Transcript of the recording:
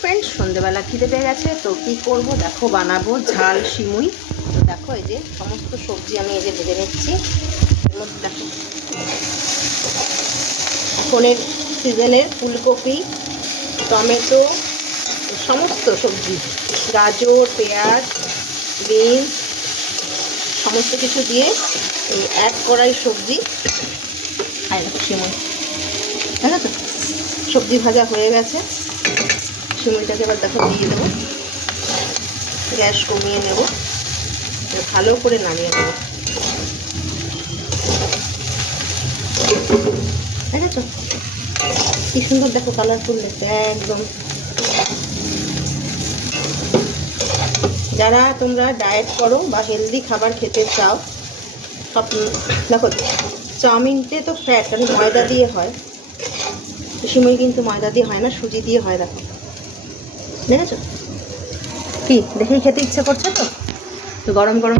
Friends, সন্ধ্যেবেলা খিদে পেয়ে গেছে, তো কী করবো দেখো, বানাবো ঝাল সিমুই। তো দেখো এই যে সমস্ত সবজি আমি এই যে ভেজে নিচ্ছি। এর মধ্যে দেখো এখনের সিজনের ফুলকপি, টমেটো, সমস্ত সবজি, গাজর, পেঁয়াজ, বিনস, সমস্ত কিছু দিয়ে এই এক কড়াই সবজি। আর দেখো সিমুই, তাই না? তো সবজি ভাজা হয়ে গেছে, সিমুইটাকে এবার দেখো দিয়ে দেবো, গ্যাস কমিয়ে নেব, ভালো করে নামিয়ে নেব। দেখেছো কি সুন্দর, দেখো কালারফুল দেখতে একদম। যারা তোমরা ডায়েট করো বা হেলদি খাবার খেতে চাও, সব দেখো, চাউমিনতে তো ফ্যাট, কারণ ময়দা দিয়ে হয়, সিমুই কিন্তু ময়দা দিয়ে হয় না, সুজি দিয়ে হয়। দেখো, দেখেছো কি দেখেই খেতে ইচ্ছা করছে। তো গরম গরম